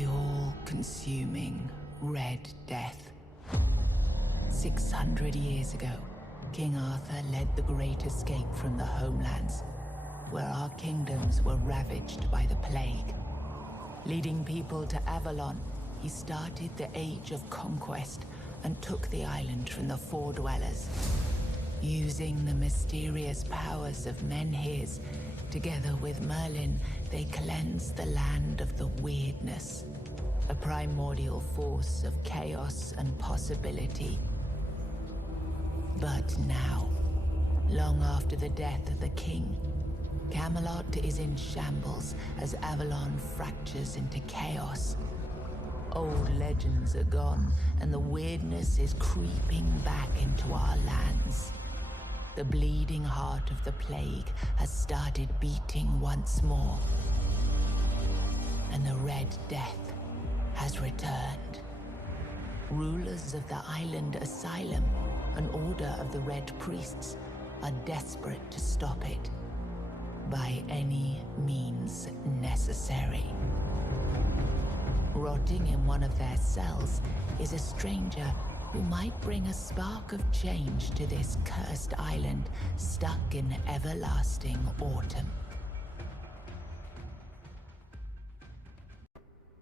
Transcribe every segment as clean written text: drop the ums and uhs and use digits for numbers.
The all-consuming Red Death. 600 years ago, King Arthur led the Great Escape from the homelands, where our kingdoms were ravaged by the plague. Leading people to Avalon, he started the Age of Conquest and took the island from the Four Dwellers. Using the mysterious powers of Menhirs, together with Merlin, they cleansed the land of the weirdness, a primordial force of chaos and possibility. But now, long after the death of the king, Camelot is in shambles as Avalon fractures into chaos. Old legends are gone, and the weirdness is creeping back into our lands. The bleeding heart of the plague has started beating once more. And the Red Death has returned. Rulers of the island asylum, an order of the Red Priests, are desperate to stop it. By any means necessary. Rotting in one of their cells is a stranger who might bring a spark of change to this cursed island stuck in everlasting autumn.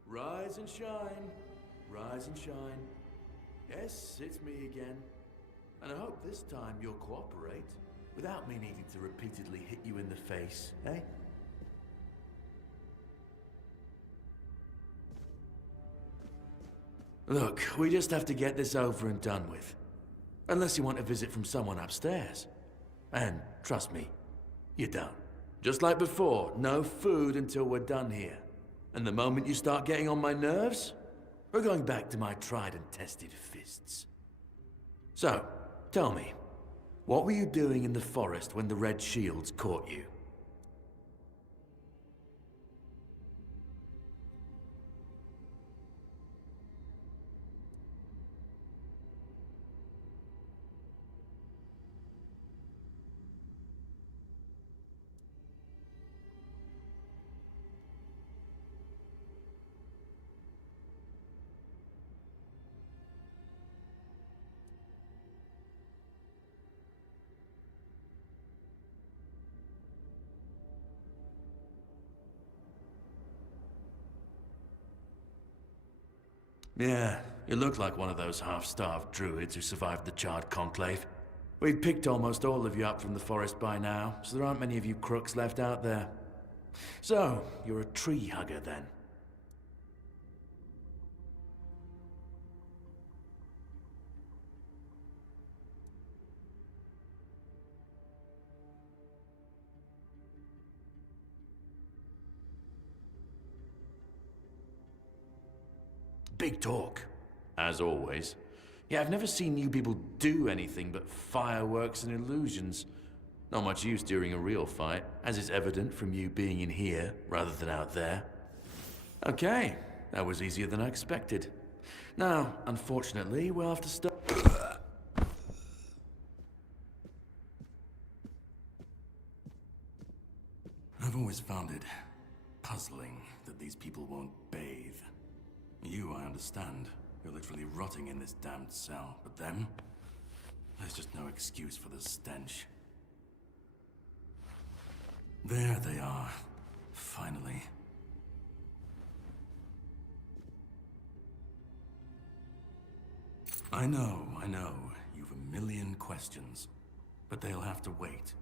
Rise and shine, rise and shine. Yes, it's me again. And I hope this time you'll cooperate, without me needing to repeatedly hit you in the face, eh? Look, we just have to get this over and done with. Unless you want a visit from someone upstairs. And trust me, you don't. Just like before, no food until we're done here. And the moment you start getting on my nerves, we're going back to my tried and tested fists. So, tell me, what were you doing in the forest when the Red Shields caught you? Yeah, you look like one of those half-starved druids who survived the Charred Conclave. We'd picked almost all of you up from the forest by now, so there aren't many of you crooks left out there. So, you're a tree hugger then? Big talk, as always. Yeah, I've never seen you people do anything but fireworks and illusions. Not much use during a real fight, as is evident from you being in here rather than out there. Okay, that was easier than I expected. Now, unfortunately, we'll have to start. I've always found it puzzling that these people won't bathe. You, I understand. You're literally rotting in this damned cell. But them? There's just no excuse for the stench. There they are. Finally. I know. You've a million questions. But they'll have to wait.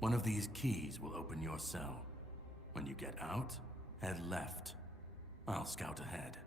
One of these keys will open your cell. When you get out, head left. I'll scout ahead.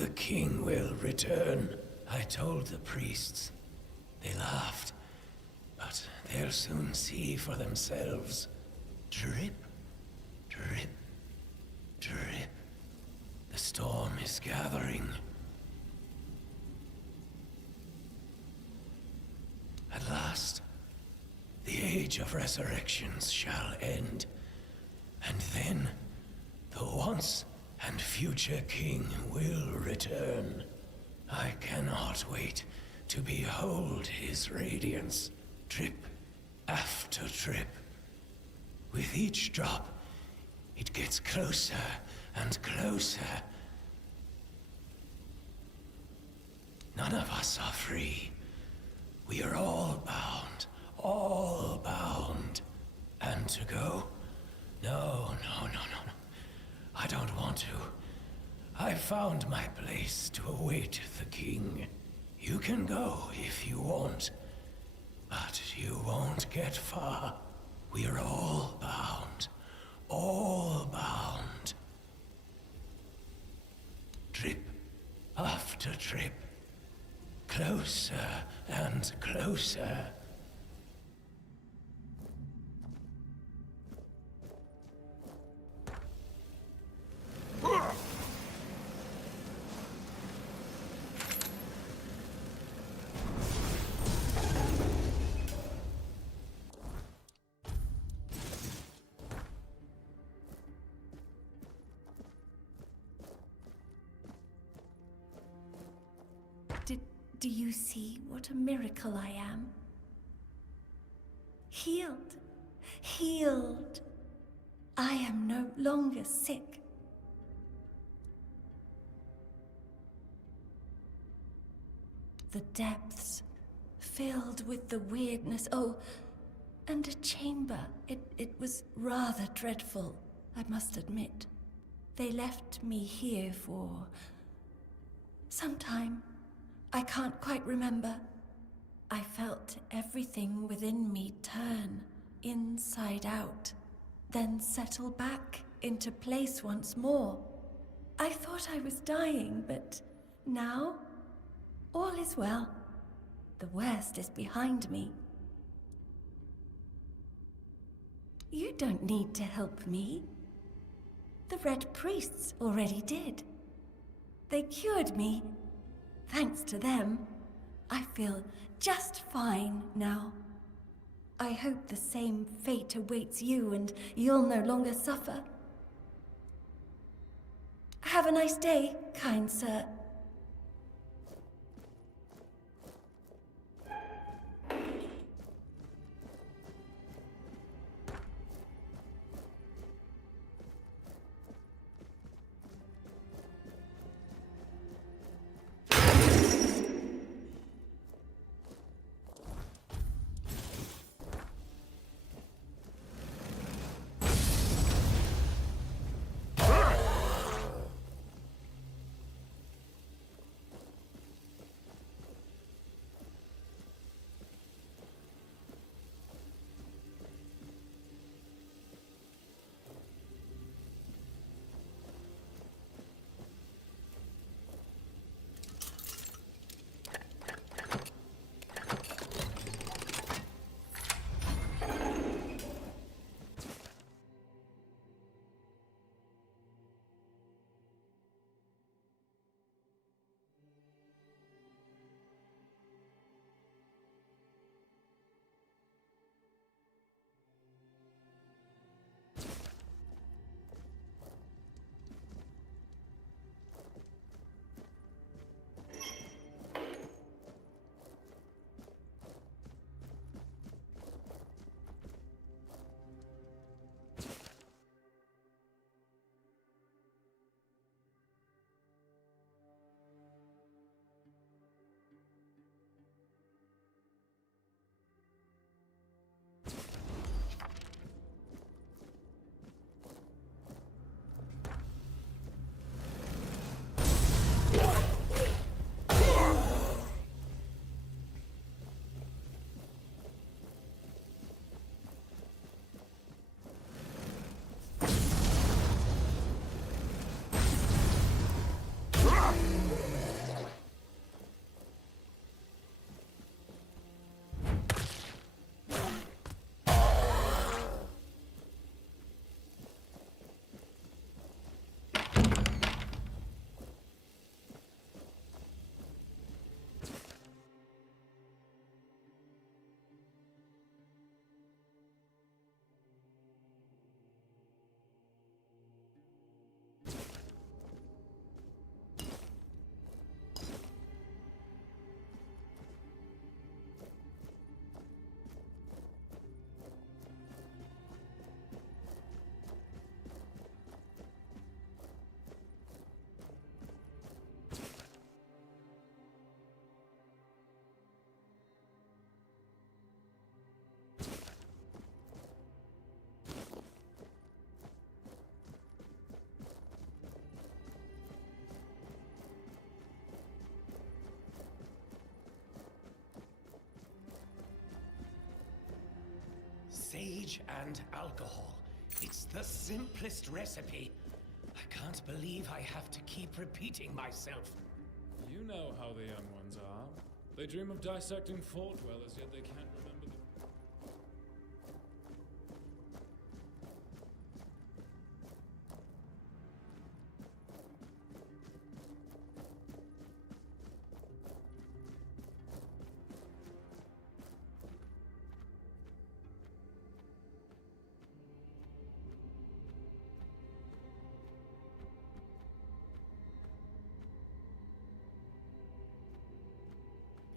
The king will return, I told the priests. They laughed, but they'll soon see for themselves. Drip, drip, drip. The storm is gathering. At last, the age of resurrections shall end, and then the once and future king will return. I cannot wait to behold his radiance, drip after drip. With each drop, it gets closer and closer. None of us are free. We are all bound, all bound. And to go? No. I don't want to. I found my place to await the king. You can go if you want, but you won't get far. We are all bound, all bound. Drip after drip, closer and closer. Do you see what a miracle I am? Healed. Healed. I am no longer sick. The depths, filled with the weirdness. Oh, and a chamber. It was rather dreadful, I must admit. They left me here for some time. I can't quite remember. I felt everything within me turn inside out, then settle back into place once more. I thought I was dying, but now, all is well. The worst is behind me. You don't need to help me. The Red Priests already did. They cured me. Thanks to them, I feel just fine now. I hope the same fate awaits you and you'll no longer suffer. Have a nice day, kind sir. sage and alcohol. It's the simplest recipe. I can't believe I have to keep repeating myself. You know how the young ones are. They dream of dissecting fort dwellers, yet they can't remember the...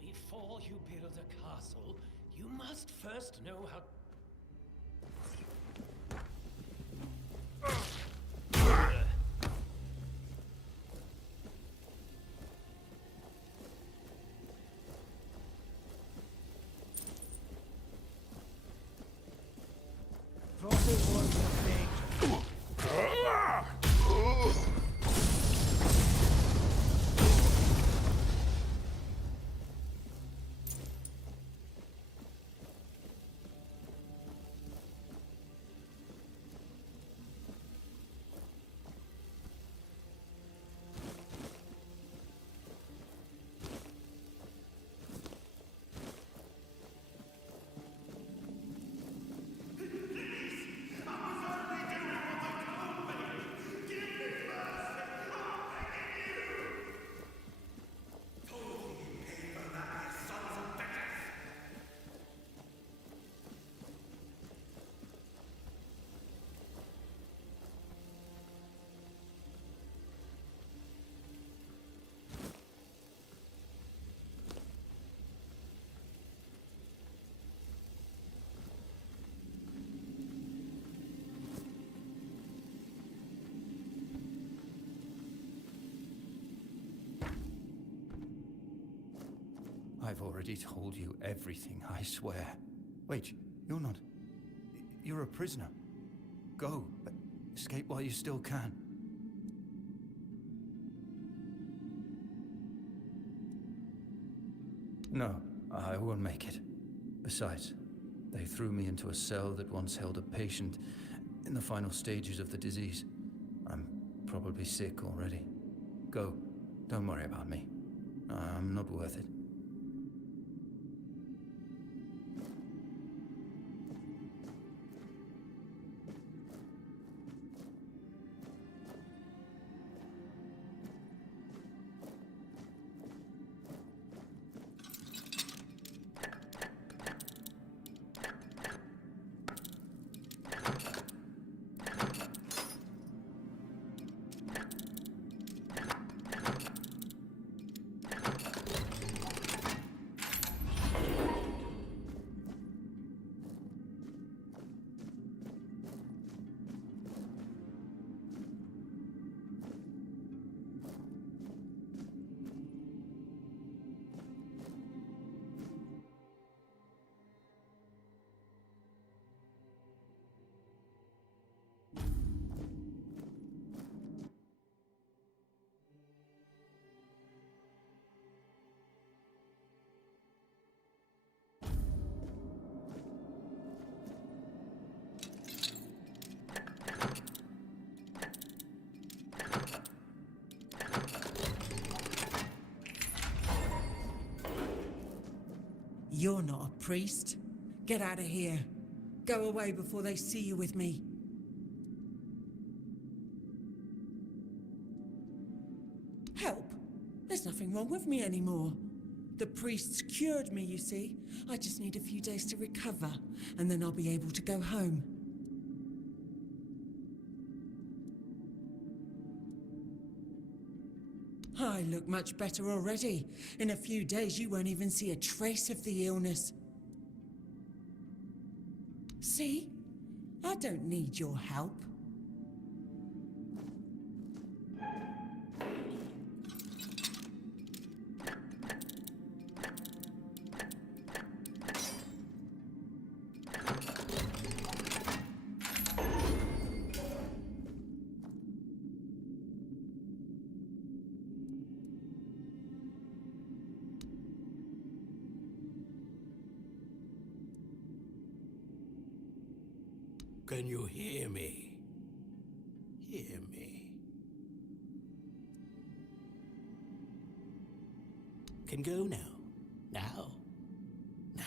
Before you build a castle, you must first know how... I've already told you everything, I swear. Wait, you're not... You're a prisoner. Go. Escape while you still can. No, I won't make it. Besides, they threw me into a cell that once held a patient in the final stages of the disease. I'm probably sick already. Go. Don't worry about me. I'm not worth it. You're not a priest. Get out of here. Go away before they see you with me. Help? There's nothing wrong with me anymore. The priests cured me, you see. I just need a few days to recover, and then I'll be able to go home. I look much better already. In a few days, you won't even see a trace of the illness. See? I don't need your help. Can you hear me? Hear me. Can go now. Now. Now.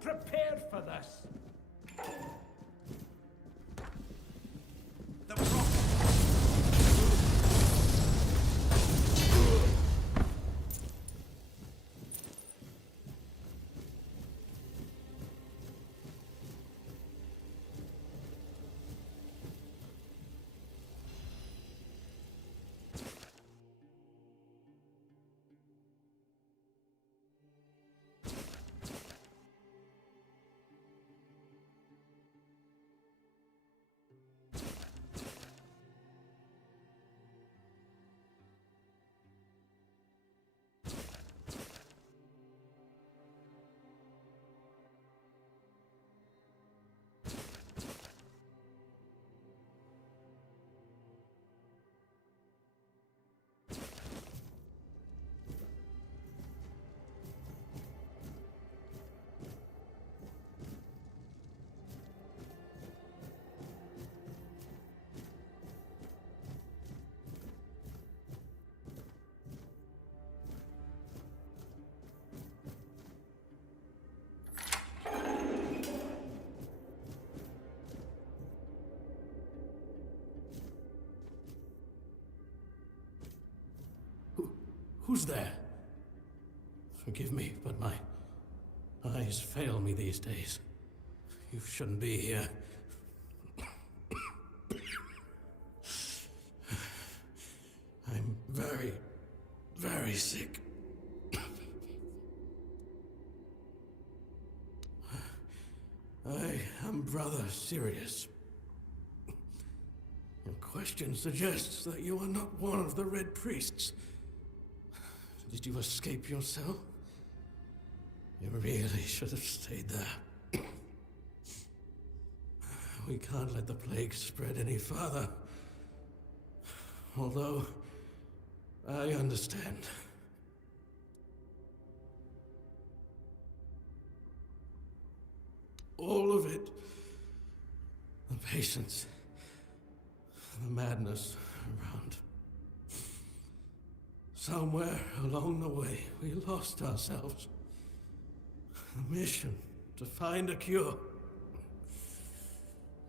prepared for this. Who's there? Forgive me, but my eyes fail me these days. You shouldn't be here. I'm very, very sick. I am Brother Sirius. Your question suggests that you are not one of the Red Priests. Did you escape yourself? You really should have stayed there. We can't let the plague spread any further. Although, I understand. All of it. The patience. The madness around. Somewhere along the way, we lost ourselves. The mission to find a cure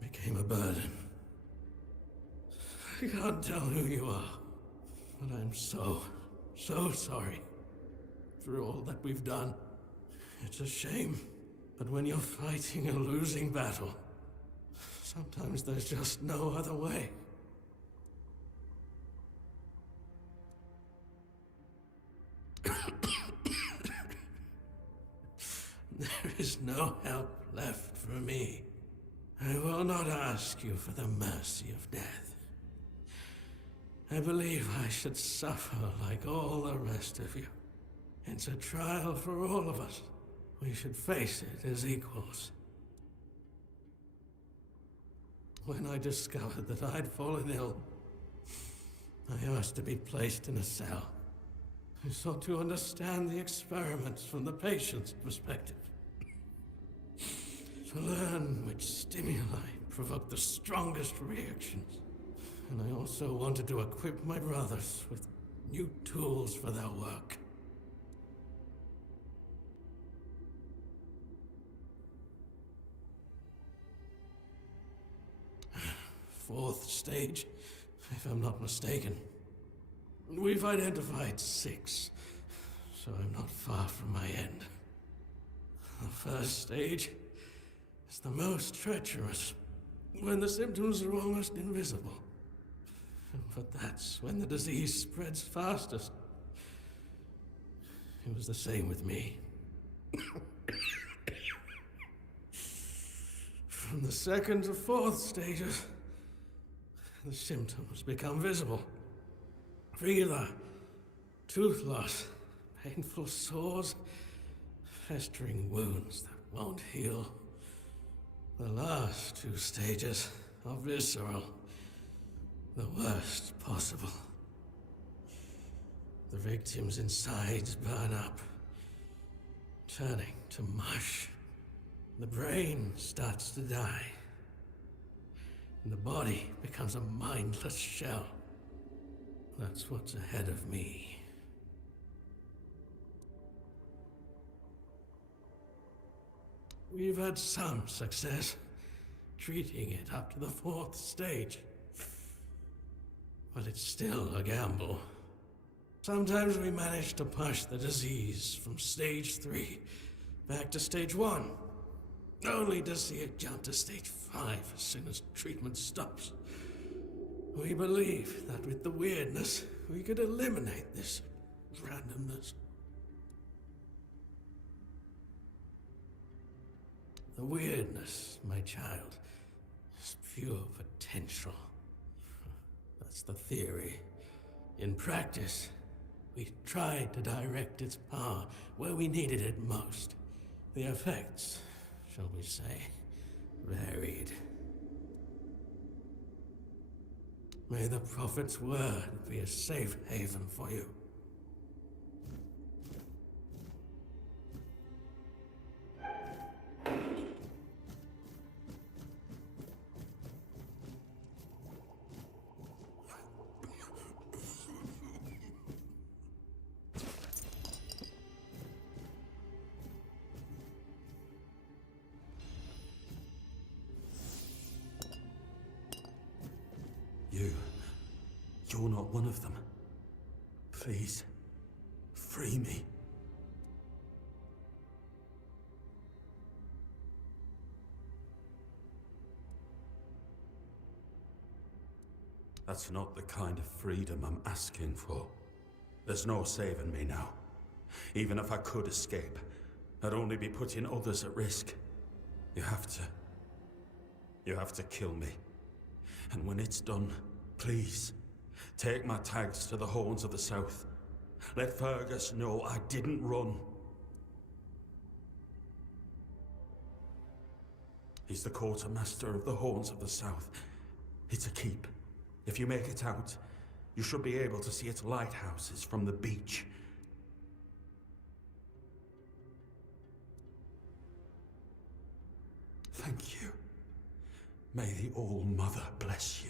became a burden. I can't tell who you are, but I'm so sorry for all that we've done. It's a shame, but when you're fighting a losing battle, sometimes there's just no other way. There is no help left for me. I will not ask you for the mercy of death. I believe I should suffer like all the rest of you. It's a trial for all of us. We should face it as equals. When I discovered that I'd fallen ill, I asked to be placed in a cell. I sought to understand the experiments from the patient's perspective. To learn which stimuli provoke the strongest reactions. And I also wanted to equip my brothers with new tools for their work. Fourth stage, if I'm not mistaken. We've identified 6, so I'm not far from my end. The first stage is the most treacherous, when the symptoms are almost invisible. But that's when the disease spreads fastest. It was the same with me. From the second to fourth stages, the symptoms become visible. Fever, tooth loss, painful sores, festering wounds that won't heal. The last 2 stages are visceral, the worst possible. The victim's insides burn up, turning to mush. The brain starts to die, and the body becomes a mindless shell. That's what's ahead of me. We've had some success treating it up to the 4th stage. But it's still a gamble. Sometimes we manage to push the disease from stage 3 back to stage 1, only to see it jump to stage 5 as soon as treatment stops. We believe that with the weirdness, we could eliminate this randomness. The weirdness, my child, is pure potential. That's the theory. In practice, we tried to direct its power where we needed it most. The effects, shall we say, varied. May the Prophet's word be a safe haven for you. You're not one of them. Please, free me. That's not the kind of freedom I'm asking for. There's no saving me now. Even if I could escape, I'd only be putting others at risk. You have to kill me. And when it's done, please, take my tags to the Horns of the South. Let Fergus know I didn't run. He's the quartermaster of the Horns of the South. It's a keep. If you make it out, you should be able to see its lighthouses from the beach. Thank you. May the All-Mother bless you.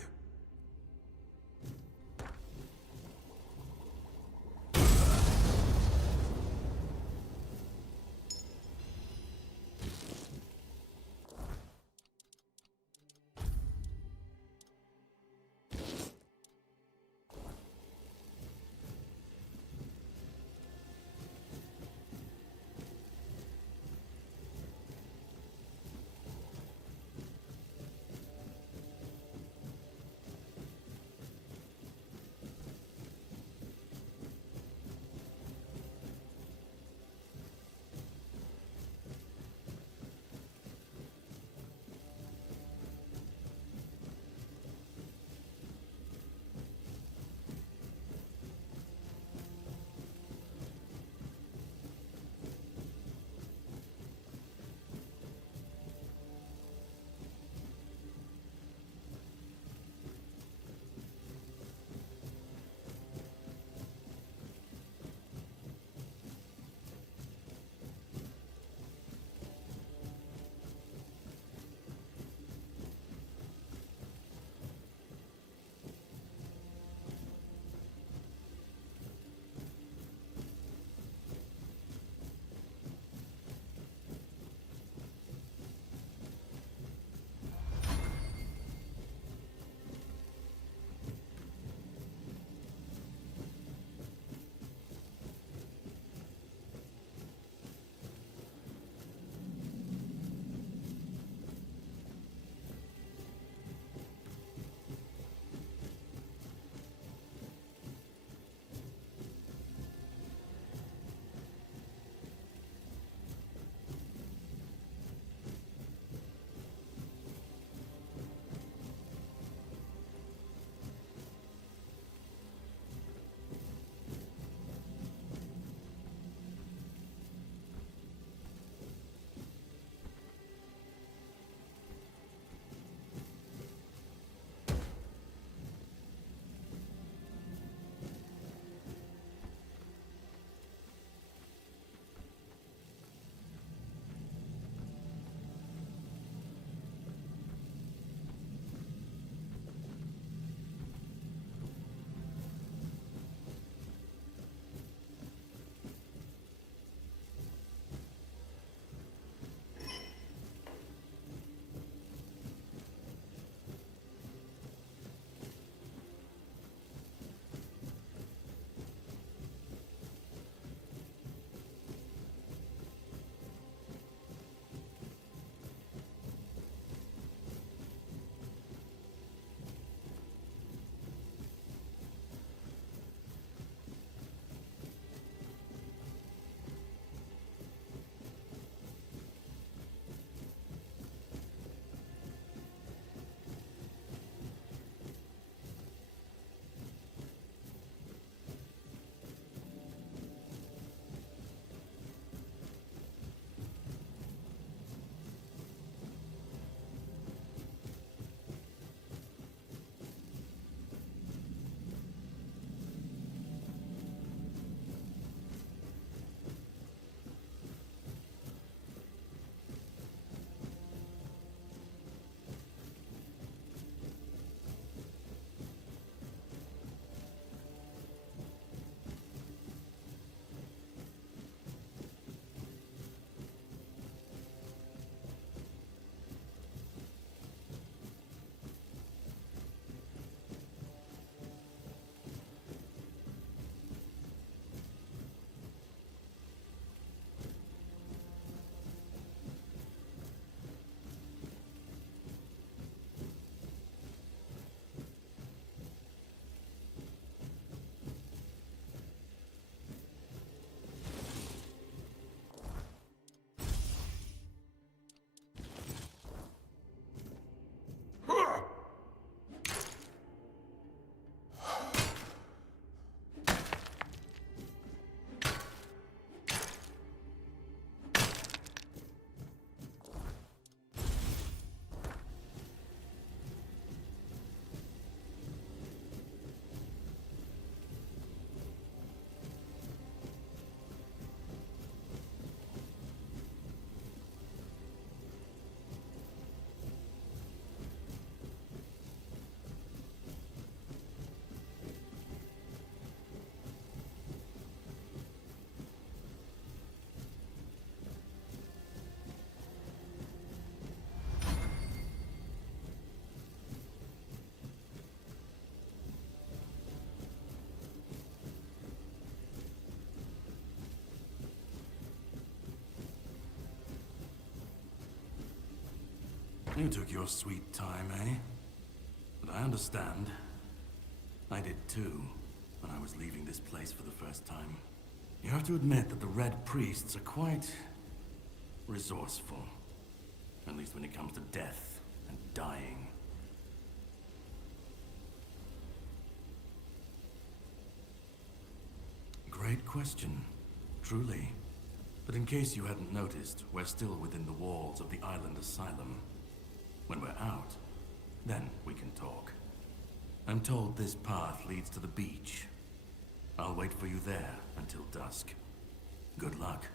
You took your sweet time, eh? But I understand. I did too, when I was leaving this place for the first time. You have to admit that the Red Priests are quite resourceful. At least when it comes to death and dying. Great question, truly. But in case you hadn't noticed, we're still within the walls of the island asylum. When we're out, then we can talk. I'm told this path leads to the beach. I'll wait for you there until dusk. Good luck.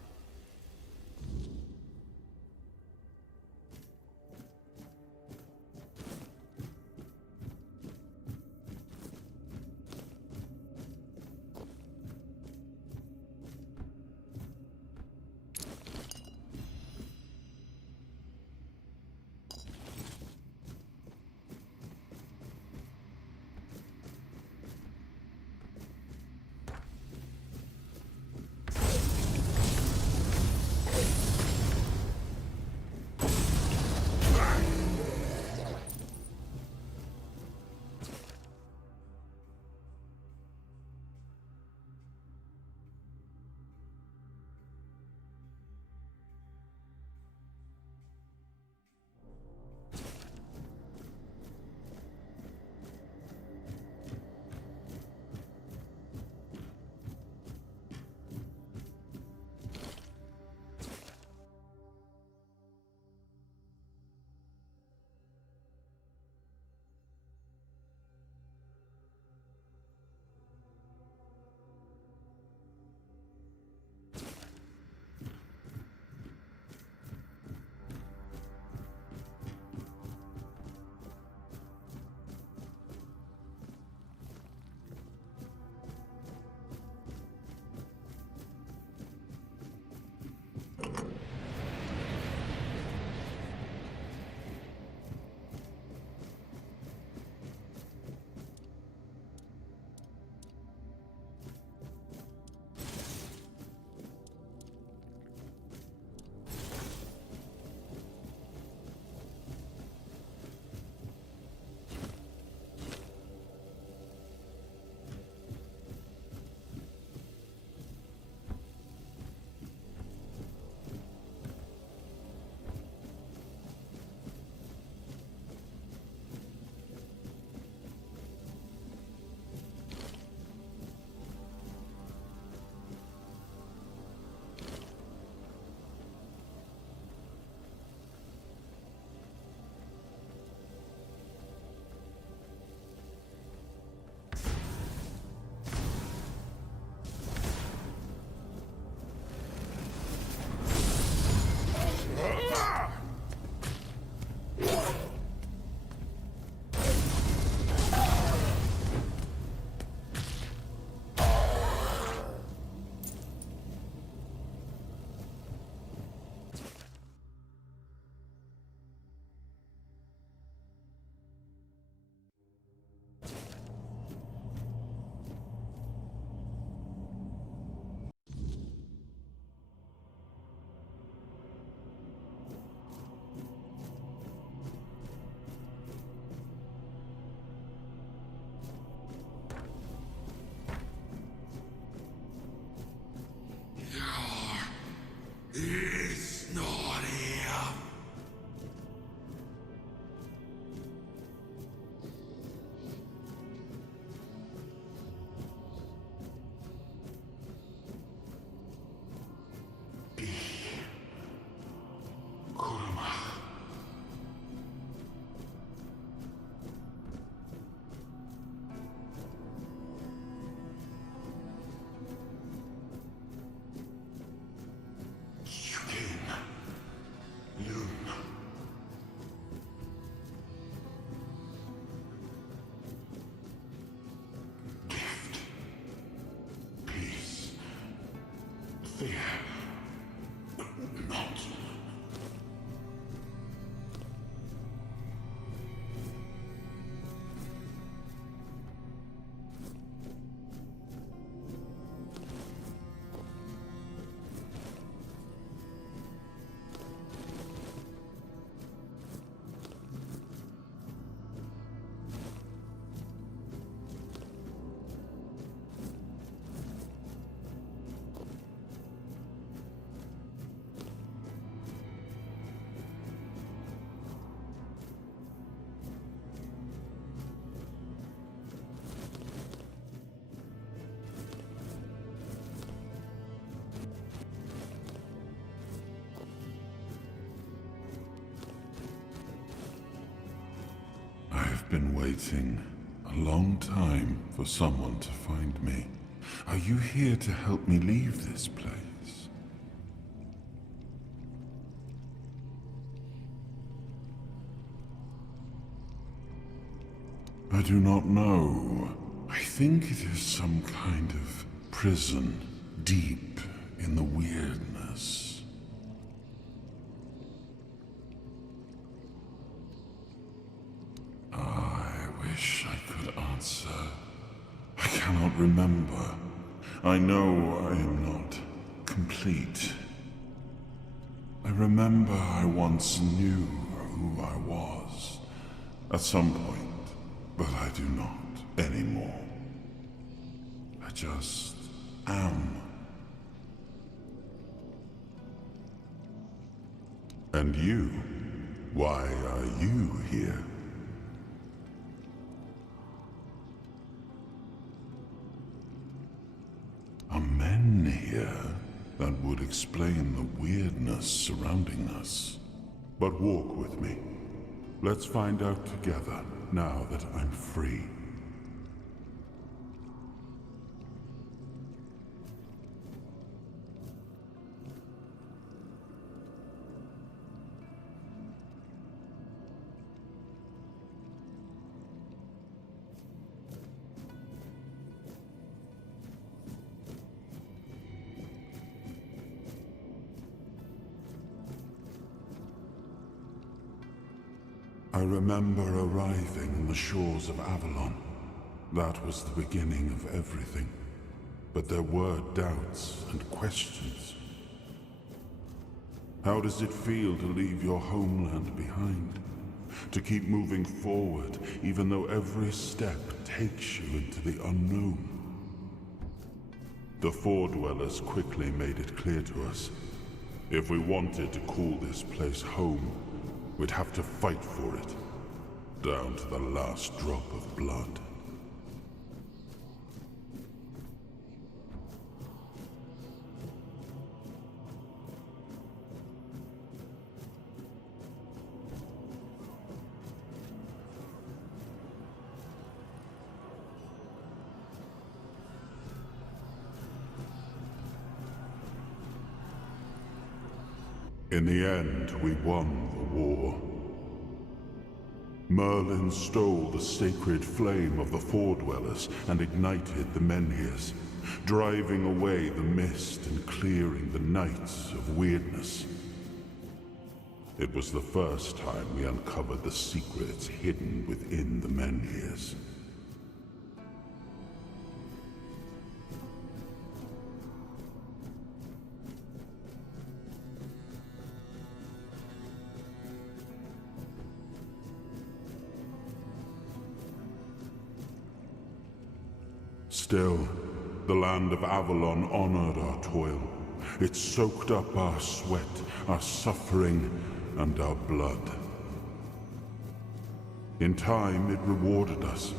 I've been waiting a long time for someone to find me. Are you here to help me leave this place? I do not know. I think it is some kind of prison deep in the weirdness. I wish I could answer. I cannot remember. I know I am not complete. I remember I once knew who I was at some point, but I do not anymore. I just am. And you? Why are you here? Are men here? That would explain the weirdness surrounding us. But walk with me. Let's find out together, now that I'm free. I remember arriving on the shores of Avalon. That was the beginning of everything. But there were doubts and questions. How does it feel to leave your homeland behind? To keep moving forward, even though every step takes you into the unknown? The Four Dwellers quickly made it clear to us. If we wanted to call this place home, we'd have to fight for it, down to the last drop of blood. In the end, we won the war. Merlin stole the sacred flame of the Four Dwellers and ignited the Menhirs, driving away the mist and clearing the nights of weirdness. It was the first time we uncovered the secrets hidden within the Menhirs. Still, the land of Avalon honored our toil. It soaked up our sweat, our suffering, and our blood. In time, it rewarded us.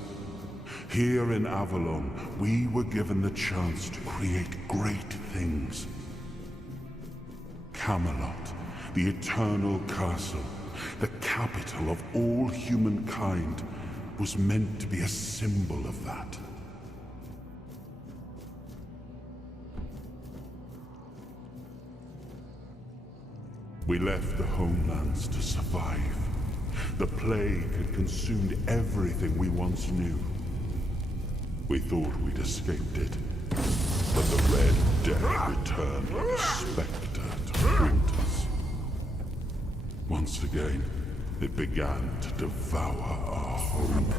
Here in Avalon, we were given the chance to create great things. Camelot, the eternal castle, the capital of all humankind, was meant to be a symbol of that. We left the homelands to survive. The plague had consumed everything we once knew. We thought we'd escaped it, but the Red Death returned like a specter to haunt us. Once again, it began to devour our home.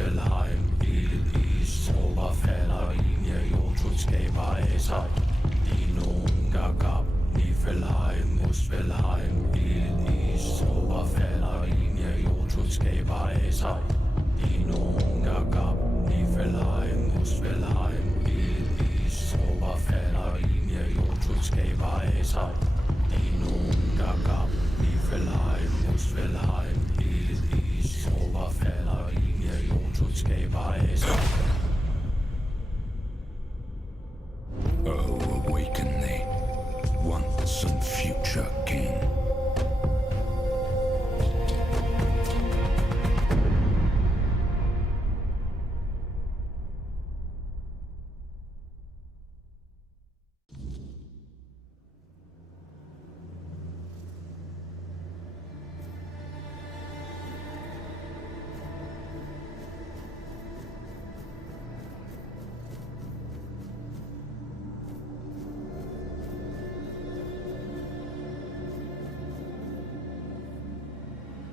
Muspelheim, Is, Oberfäller, Linie, Jotutsgeber, Esai, Dinung, Gagab, Niflheim, Muspelheim, Is, Oberfäller, Linie, Jotutsgeber, Esai, Dinung, Gagab, Niflheim, Muspelheim, Is, Oberfäller, Linie, Jotutsgeber, Esai, Dinung, Gagab, Niflheim, Muspelheim, Is, Oberfäller, Linie, Jotutsgeber, Esai. Oh, awaken thee, once and future king.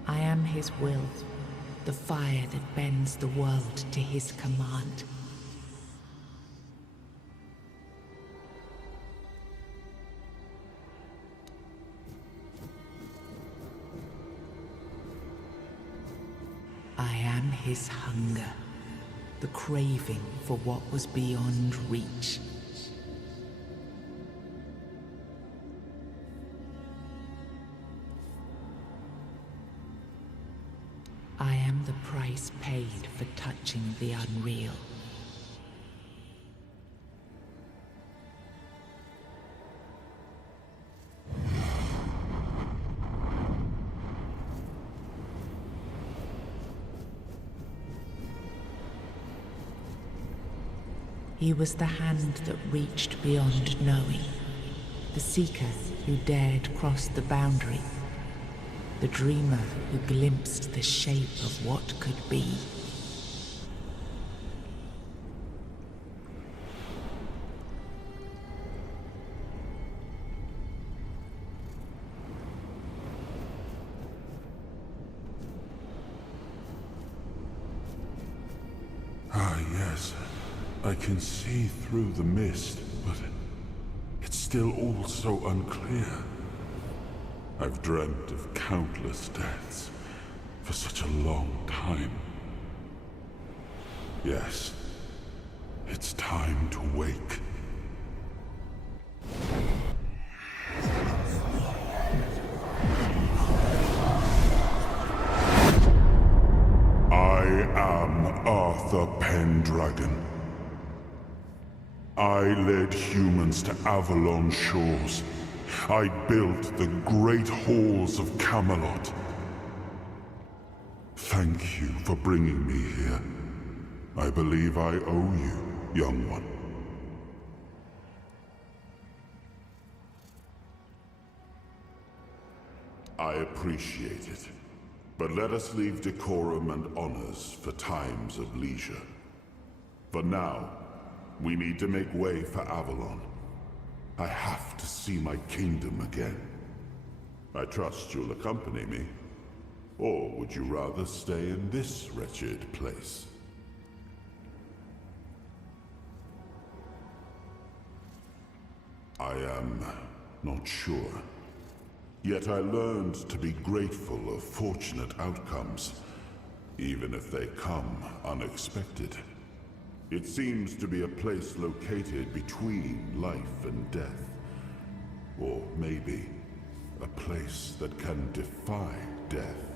I am his will, the fire that bends the world to his command. I am his hunger, the craving for what was beyond reach. I am the price paid for touching the unreal. He was the hand that reached beyond knowing, the seeker who dared cross the boundary, the dreamer who glimpsed the shape of what could be. Ah, yes. I can see through the mist, but it's still all so unclear. I've dreamt of countless deaths for such a long time. Yes, it's time to wake. I am Arthur Pendragon. I led humans to Avalon shores. I built the great halls of Camelot. Thank you for bringing me here. I believe I owe you, young one. I appreciate it, but let us leave decorum and honors for times of leisure. For now, we need to make way for Avalon. I have to see my kingdom again. I trust you'll accompany me. Or would you rather stay in this wretched place? I am not sure. Yet I learned to be grateful of fortunate outcomes, even if they come unexpected. It seems to be a place located between life and death. Or maybe a place that can defy death.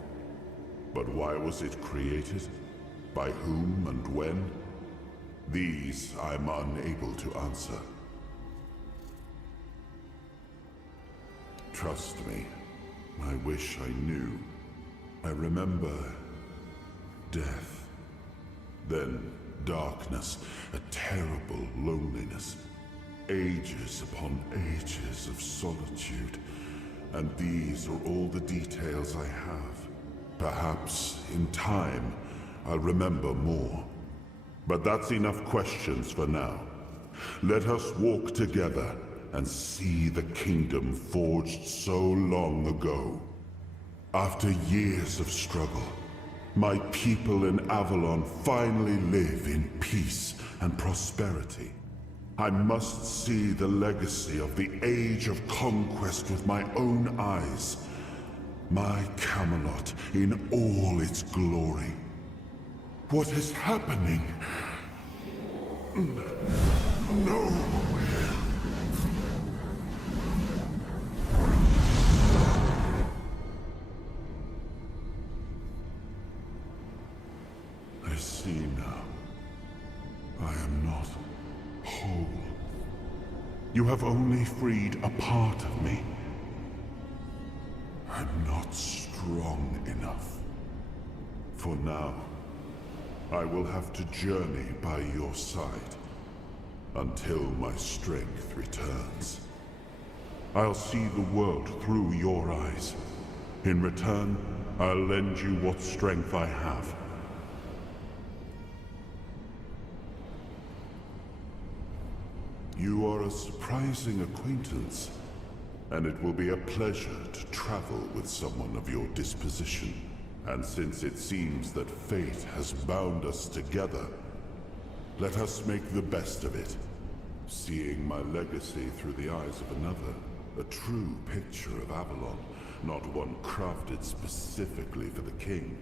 But why was it created? By whom and when? These I'm unable to answer. Trust me, I wish I knew. I remember death, then darkness, a terrible loneliness, ages upon ages of solitude, and these are all the details I have. Perhaps, in time, I'll remember more. But that's enough questions for now. Let us walk together and see the kingdom forged so long ago. After years of struggle, my people in Avalon finally live in peace and prosperity. I must see the legacy of the Age of Conquest with my own eyes. My Camelot in all its glory. What is happening? No! I see now. I am not whole. You have only freed a part of me. I'm not strong enough. For now, I will have to journey by your side until my strength returns. I'll see the world through your eyes. In return, I'll lend you what strength I have. You are a surprising acquaintance, and it will be a pleasure to travel with someone of your disposition. And since it seems that fate has bound us together, let us make the best of it. Seeing my legacy through the eyes of another, a true picture of Avalon, not one crafted specifically for the king,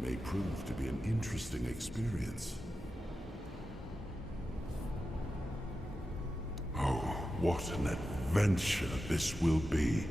may prove to be an interesting experience. Oh, what an adventure this will be.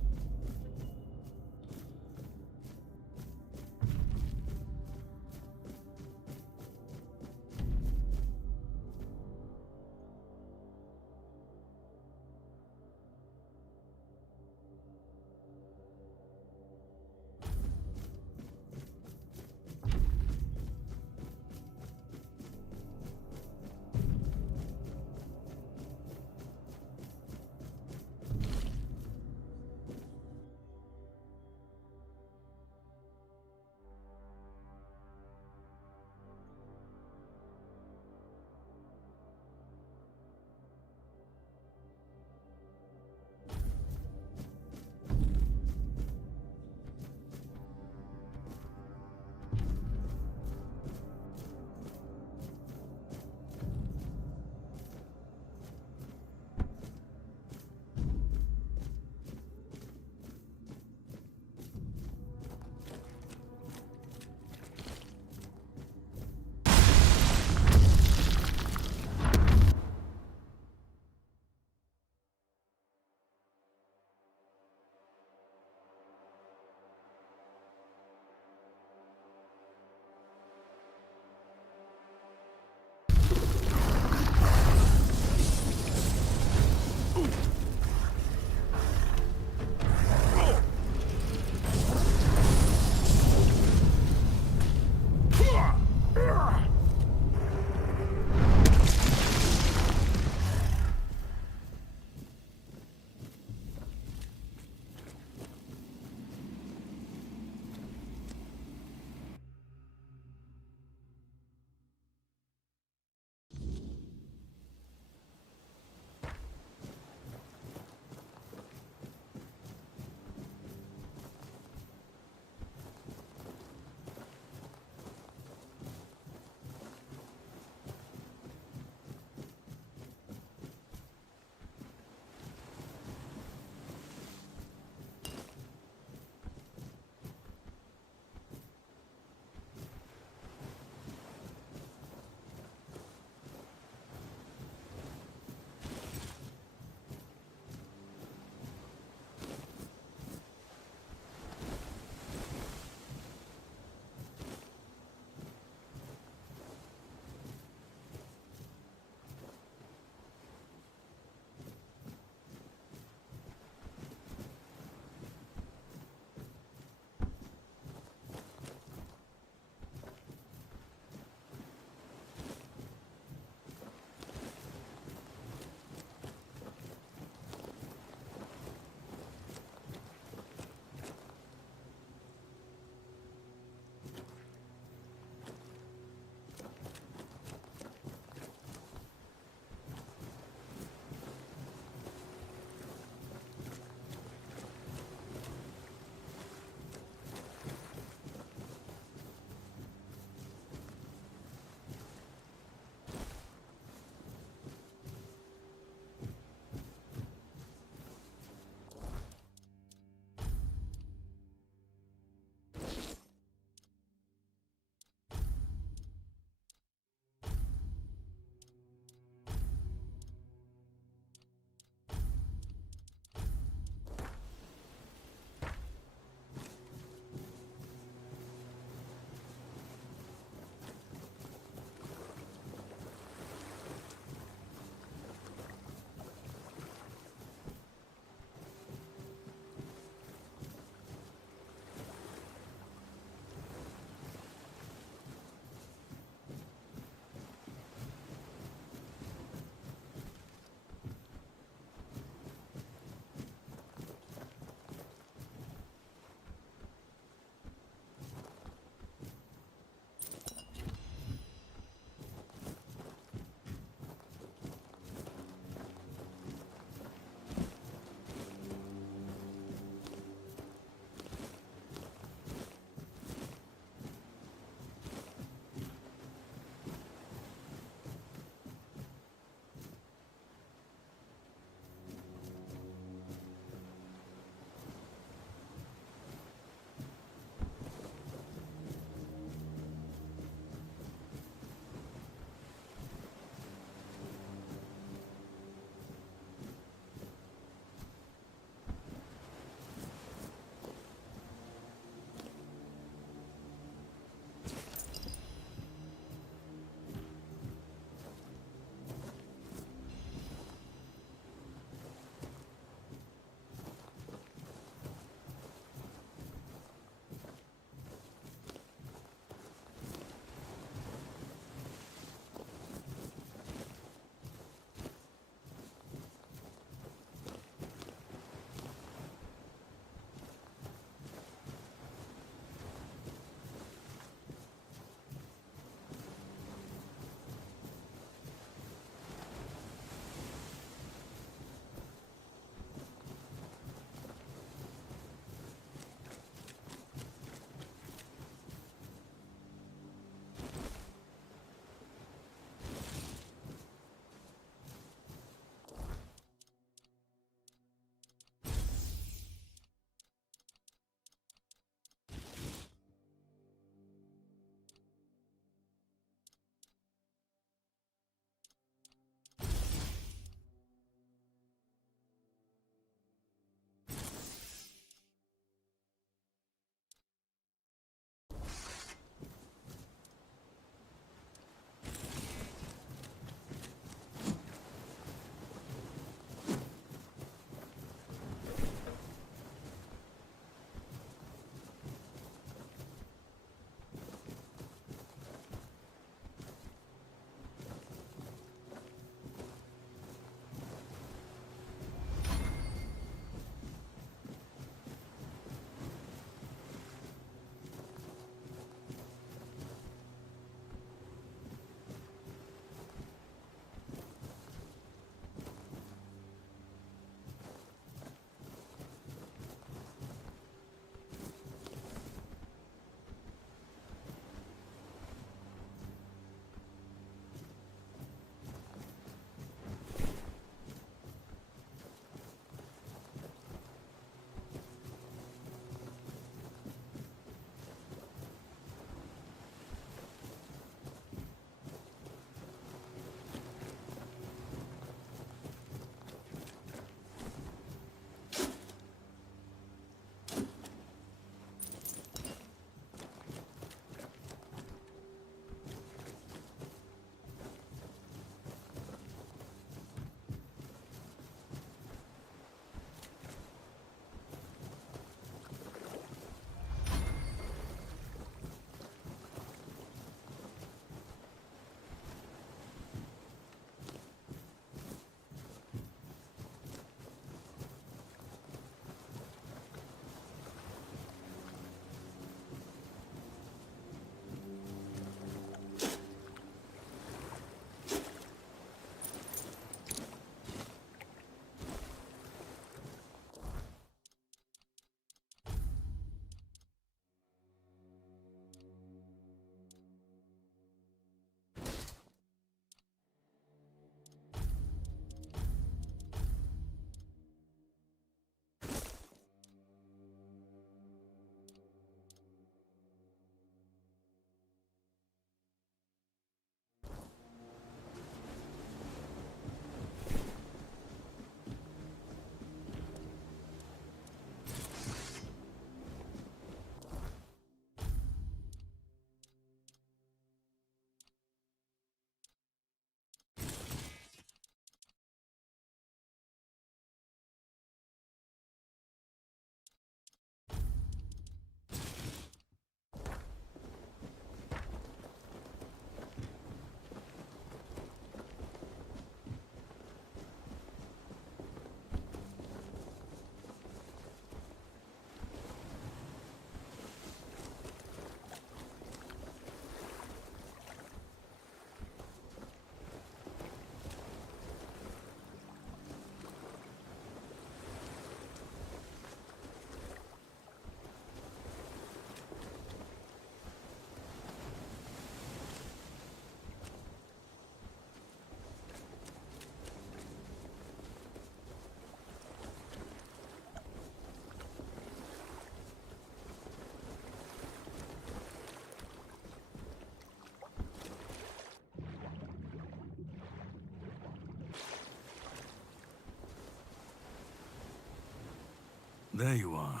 There you are.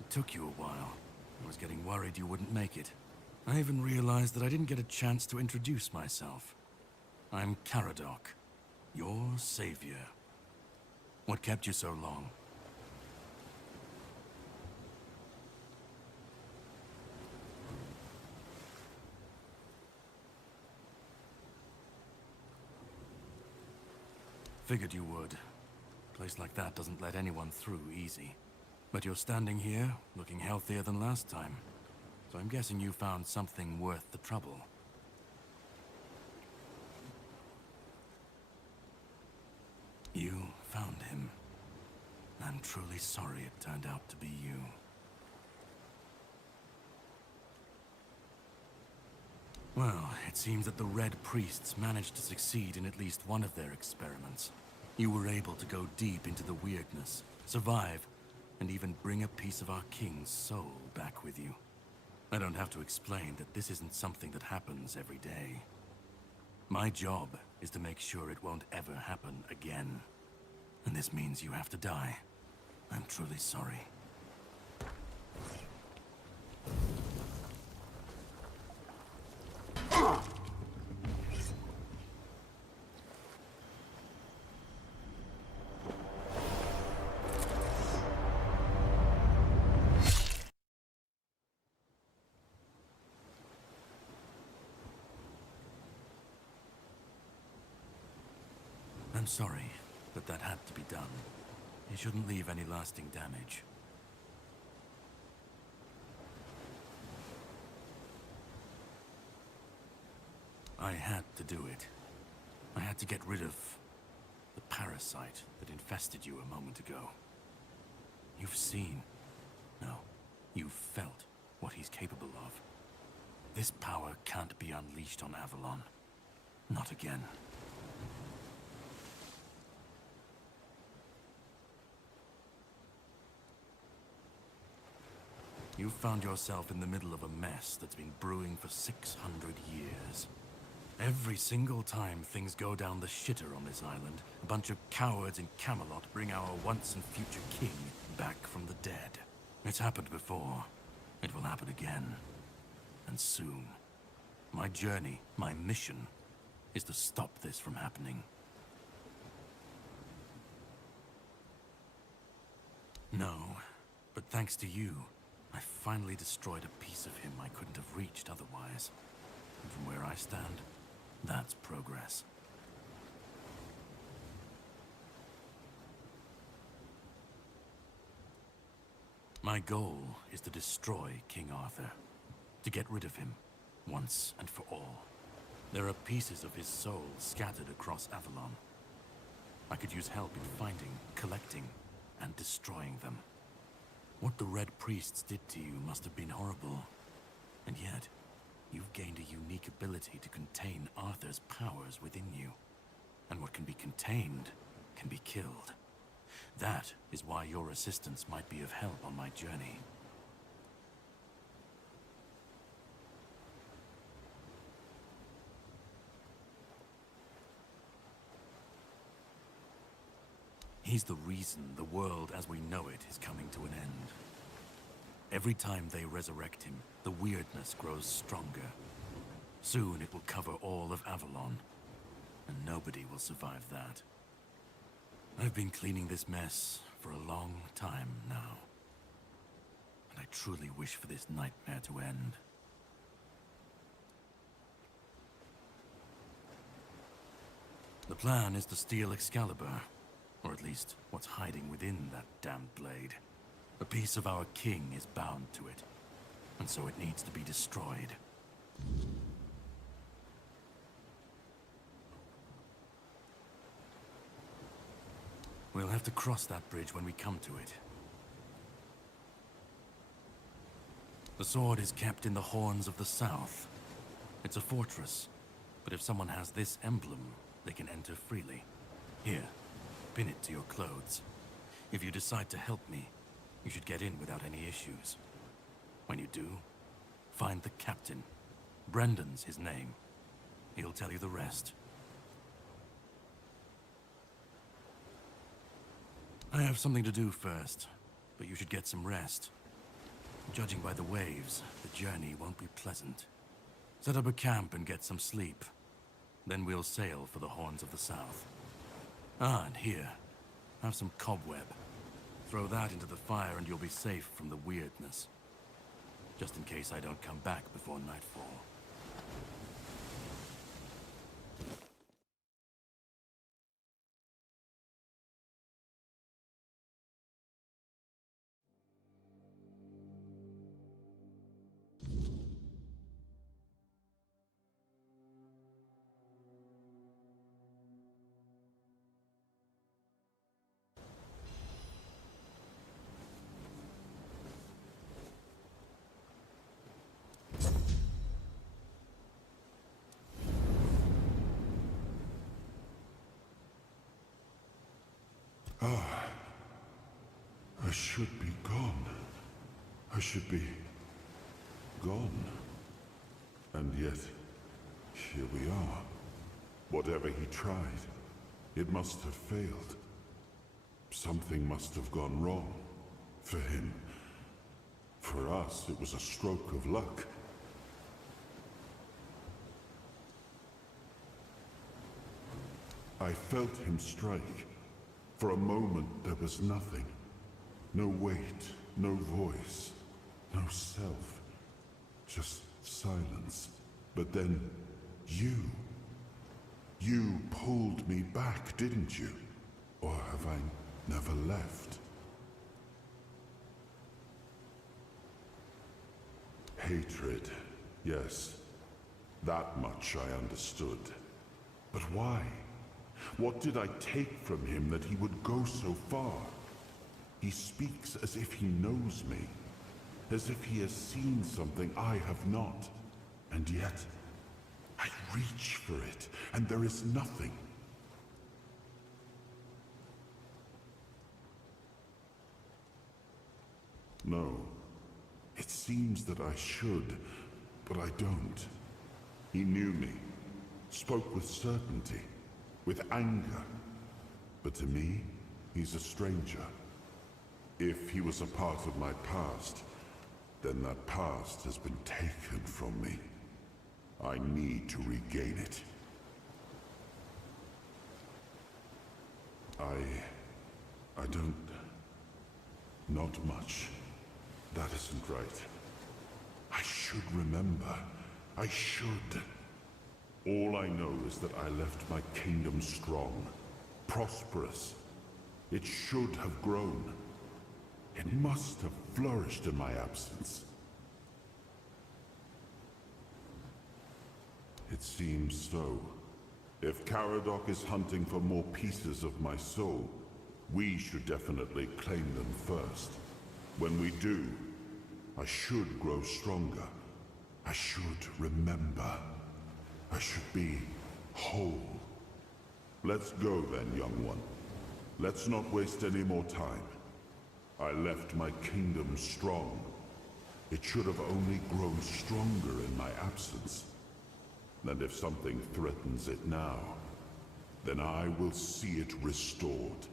It took you a while. I was getting worried you wouldn't make it. I even realized that I didn't get a chance to introduce myself. I'm Caradoc, your savior. What kept you so long? Figured you would. A place like that doesn't let anyone through easy. But you're standing here, looking healthier than last time. So I'm guessing you found something worth the trouble. You found him. I'm truly sorry it turned out to be you. Well, it seems that the Red Priests managed to succeed in at least one of their experiments. You were able to go deep into the weirdness, survive, and even bring a piece of our king's soul back with you. I don't have to explain that this isn't something that happens every day. My job is to make sure it won't ever happen again. And this means you have to die. I'm truly sorry. I'm sorry, but that had to be done. It shouldn't leave any lasting damage. I had to do it. I had to get rid of the parasite that infested you a moment ago. You've seen, no, you've felt what he's capable of. This power can't be unleashed on Avalon. Not again. You've found yourself in the middle of a mess that's been brewing for 600 years. Every single time things go down the shitter on this island, a bunch of cowards in Camelot bring our once and future king back from the dead. It's happened before. It will happen again. And soon. My journey, my mission, is to stop this from happening. No, but thanks to you, I finally destroyed a piece of him I couldn't have reached otherwise. And from where I stand, that's progress. My goal is to destroy King Arthur. To get rid of him, once and for all. There are pieces of his soul scattered across Avalon. I could use help in finding, collecting, and destroying them. What the Red Priests did to you must have been horrible. And yet, you've gained a unique ability to contain Arthur's powers within you. And what can be contained can be killed. That is why your assistance might be of help on my journey. He's the reason the world as we know it is coming to an end. Every time they resurrect him, the weirdness grows stronger. Soon it will cover all of Avalon, and nobody will survive that. I've been cleaning this mess for a long time now, and I truly wish for this nightmare to end. The plan is to steal Excalibur. Or at least, what's hiding within that damned blade. A piece of our king is bound to it, and so it needs to be destroyed. We'll have to cross that bridge when we come to it. The sword is kept in the Horns of the South. It's a fortress, but if someone has this emblem, they can enter freely. Here. Pin it to your clothes. If you decide to help me, you should get in without any issues. When you do, find the captain. Brendan's his name. He'll tell you the rest. I have something to do first, but you should get some rest. Judging by the waves, the journey won't be pleasant. Set up a camp and get some sleep. Then we'll sail for the Horns of the South. Ah, and here, have some cobweb. Throw that into the fire and you'll be safe from the weirdness. Just in case I don't come back before nightfall. I should be gone. I should be gone. And yet, here we are. Whatever he tried, it must have failed. Something must have gone wrong. For him. For us, it was a stroke of luck. I felt him strike. For a moment, there was nothing. No weight, no voice, no self. Just silence. But then, you pulled me back, didn't you? Or have I never left? Hatred, yes. That much I understood. But why? What did I take from him that he would go so far? He speaks as if he knows me, as if he has seen something I have not. And yet, I reach for it, and there is nothing. No. It seems that I should, but I don't. He knew me, spoke with certainty, with anger. But to me, he's a stranger. If he was a part of my past, then that past has been taken from me. I need to regain it. I don't... Not much. That isn't right. I should remember. I should. All I know is that I left my kingdom strong, prosperous. It should have grown. It must have flourished in my absence. It seems so. If Caradoc is hunting for more pieces of my soul, we should definitely claim them first. When we do, I should grow stronger. I should remember. I should be whole. Let's go then, young one. Let's not waste any more time. I left my kingdom strong. It should have only grown stronger in my absence. And if something threatens it now, then I will see it restored.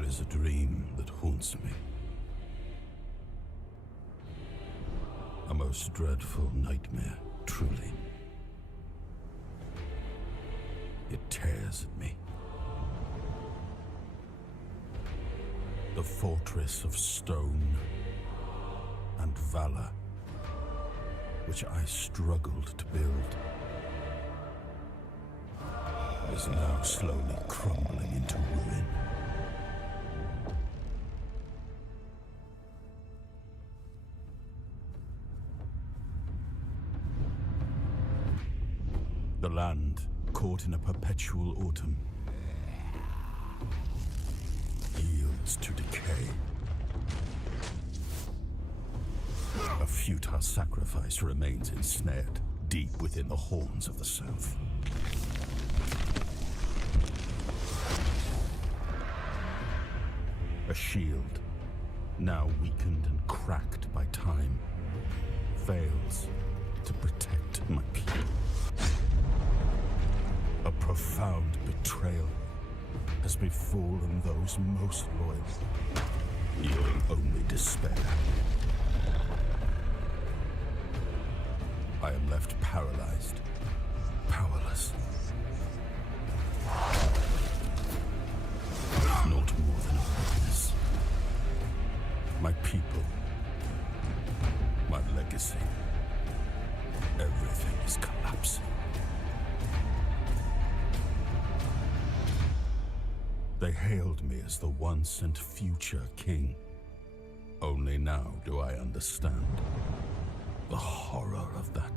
There is a dream that haunts me. A most dreadful nightmare, truly. It tears at me. The fortress of stone and valor, which I struggled to build, is now slowly crumbling into ruin. The land, caught in a perpetual autumn, yields to decay. A futile sacrifice remains ensnared deep within the horns of the South. A shield, now weakened and cracked by time, fails to protect my people. A profound betrayal has befallen those most loyal, yielding only despair. I am left paralyzed, powerless. Not more than a witness. My people, my legacy, everything is collapsing. They hailed me as the once and future king. Only now do I understand the horror of that